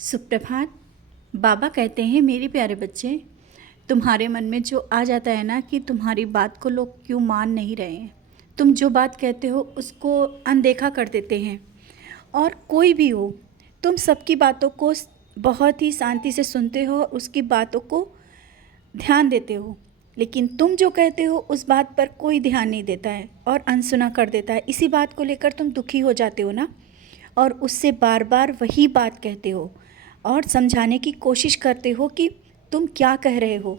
सुप्रभात। बाबा कहते हैं, मेरे प्यारे बच्चे, तुम्हारे मन में जो आ जाता है ना कि तुम्हारी बात को लोग क्यों मान नहीं रहे हैं, तुम जो बात कहते हो उसको अनदेखा कर देते हैं। और कोई भी हो, तुम सबकी बातों को बहुत ही शांति से सुनते हो और उसकी बातों को ध्यान देते हो, लेकिन तुम जो कहते हो उस बात पर कोई ध्यान नहीं देता है और अनसुना कर देता है। इसी बात को लेकर तुम दुखी हो जाते हो ना, और उससे बार बार वही बात कहते हो और समझाने की कोशिश करते हो कि तुम क्या कह रहे हो।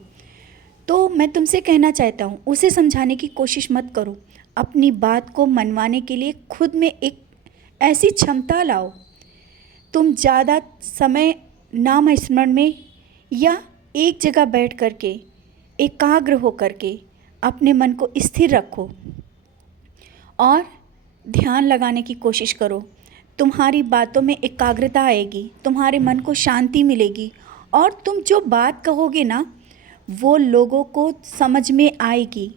तो मैं तुमसे कहना चाहता हूँ, उसे समझाने की कोशिश मत करो। अपनी बात को मनवाने के लिए खुद में एक ऐसी क्षमता लाओ। तुम ज़्यादा समय नाम स्मरण में या एक जगह बैठ करके एकाग्र हो करके अपने मन को स्थिर रखो और ध्यान लगाने की कोशिश करो। तुम्हारी बातों में एकाग्रता आएगी, तुम्हारे मन को शांति मिलेगी और तुम जो बात कहोगे ना वो लोगों को समझ में आएगी।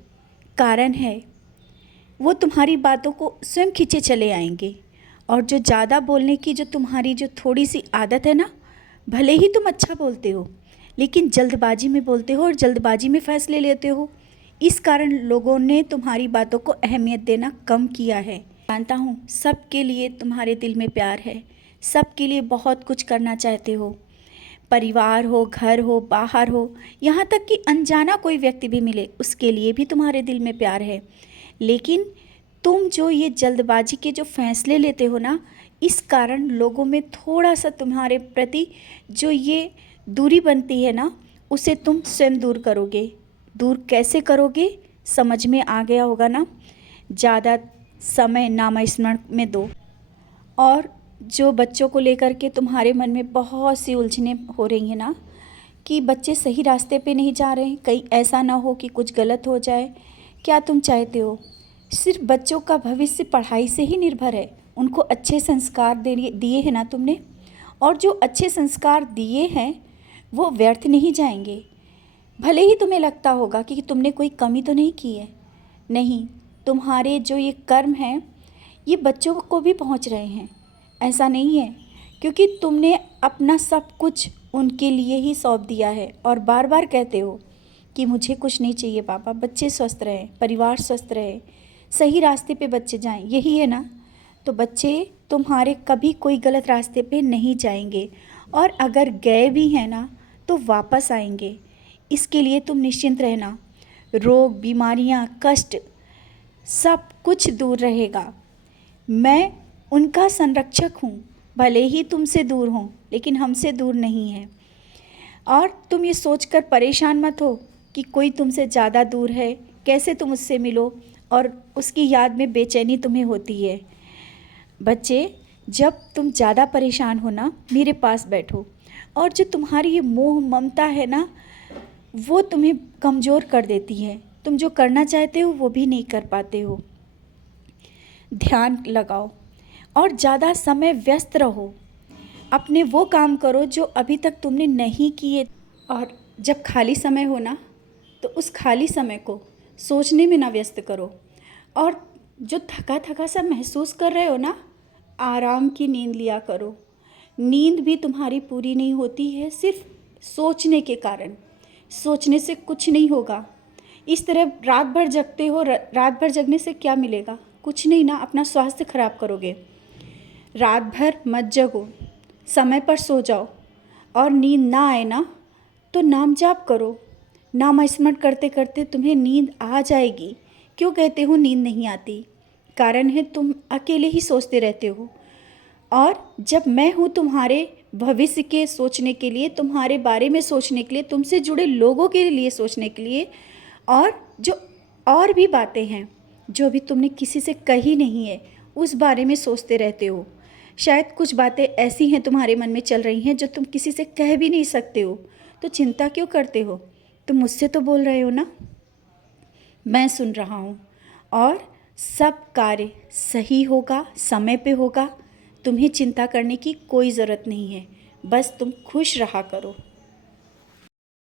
कारण है वो तुम्हारी बातों को स्वयं खींचे चले आएंगे। और जो ज़्यादा बोलने की जो तुम्हारी जो थोड़ी सी आदत है ना, भले ही तुम अच्छा बोलते हो लेकिन जल्दबाजी में बोलते हो और जल्दबाजी में फ़ैसले लेते हो। इस कारण लोगों ने तुम्हारी बातों को अहमियत देना कम किया है। जानता हूँ सबके लिए तुम्हारे दिल में प्यार है, सबके लिए बहुत कुछ करना चाहते हो। परिवार हो, घर हो, बाहर हो, यहाँ तक कि अनजाना कोई व्यक्ति भी मिले उसके लिए भी तुम्हारे दिल में प्यार है। लेकिन तुम जो ये जल्दबाजी के जो फैसले लेते हो ना, इस कारण लोगों में थोड़ा सा तुम्हारे प्रति जो ये दूरी बनती है ना, उसे तुम स्वयं दूर करोगे। दूर कैसे करोगे समझ में आ गया होगा ना। ज़्यादा समय नाम स्मरण में दो। और जो बच्चों को लेकर के तुम्हारे मन में बहुत सी उलझनें हो रही हैं ना, कि बच्चे सही रास्ते पे नहीं जा रहे हैं, कहीं ऐसा ना हो कि कुछ गलत हो जाए। क्या तुम चाहते हो सिर्फ बच्चों का भविष्य पढ़ाई से ही निर्भर है? उनको अच्छे संस्कार दिए हैं ना तुमने, और जो अच्छे संस्कार दिए हैं वो व्यर्थ नहीं जाएंगे। भले ही तुम्हें लगता होगा कि तुमने कोई कमी तो नहीं की है, नहीं, तुम्हारे जो ये कर्म हैं ये बच्चों को भी पहुंच रहे हैं। ऐसा नहीं है, क्योंकि तुमने अपना सब कुछ उनके लिए ही सौंप दिया है और बार बार कहते हो कि मुझे कुछ नहीं चाहिए पापा, बच्चे स्वस्थ रहें, परिवार स्वस्थ रहे, सही रास्ते पे बच्चे जाएं, यही है ना। तो बच्चे तुम्हारे कभी कोई गलत रास्ते पे नहीं जाएंगे, और अगर गए भी हैं ना तो वापस आएंगे। इसके लिए तुम निश्चिंत रहना। रोग, बीमारियां, कष्ट सब कुछ दूर रहेगा। मैं उनका संरक्षक हूँ। भले ही तुमसे दूर हों लेकिन हमसे दूर नहीं है। और तुम ये सोचकर परेशान मत हो कि कोई तुमसे ज़्यादा दूर है, कैसे तुम उससे मिलो और उसकी याद में बेचैनी तुम्हें होती है। बच्चे, जब तुम ज़्यादा परेशान हो ना, मेरे पास बैठो, और जो तुम्हारी ये मोह ममता है ना वो तुम्हें कमज़ोर कर देती है। तुम जो करना चाहते हो वो भी नहीं कर पाते हो। ध्यान लगाओ और ज़्यादा समय व्यस्त रहो। अपने वो काम करो जो अभी तक तुमने नहीं किए। और जब खाली समय हो ना तो उस खाली समय को सोचने में ना व्यस्त करो। और जो थका थका सा महसूस कर रहे हो ना, आराम की नींद लिया करो। नींद भी तुम्हारी पूरी नहीं होती है सिर्फ सोचने के कारण। सोचने से कुछ नहीं होगा। इस तरह रात भर जगते हो, रात भर जगने से क्या मिलेगा? कुछ नहीं ना, अपना स्वास्थ्य खराब करोगे। रात भर मत जगो, समय पर सो जाओ। और नींद ना आए ना तो नाम जाप करो। नाम स्मरण करते करते तुम्हें नींद आ जाएगी। क्यों कहते हो नींद नहीं आती? कारण है तुम अकेले ही सोचते रहते हो। और जब मैं हूँ तुम्हारे भविष्य के सोचने के लिए, तुम्हारे बारे में सोचने के लिए, तुमसे जुड़े लोगों के लिए सोचने के लिए, और जो और भी बातें हैं जो भी तुमने किसी से कही नहीं है उस बारे में सोचते रहते हो। शायद कुछ बातें ऐसी हैं तुम्हारे मन में चल रही हैं जो तुम किसी से कह भी नहीं सकते हो। तो चिंता क्यों करते हो? तुम मुझसे तो बोल रहे हो ना, मैं सुन रहा हूँ। और सब कार्य सही होगा, समय पे होगा। तुम्हें चिंता करने की कोई ज़रूरत नहीं है, बस तुम खुश रहा करो।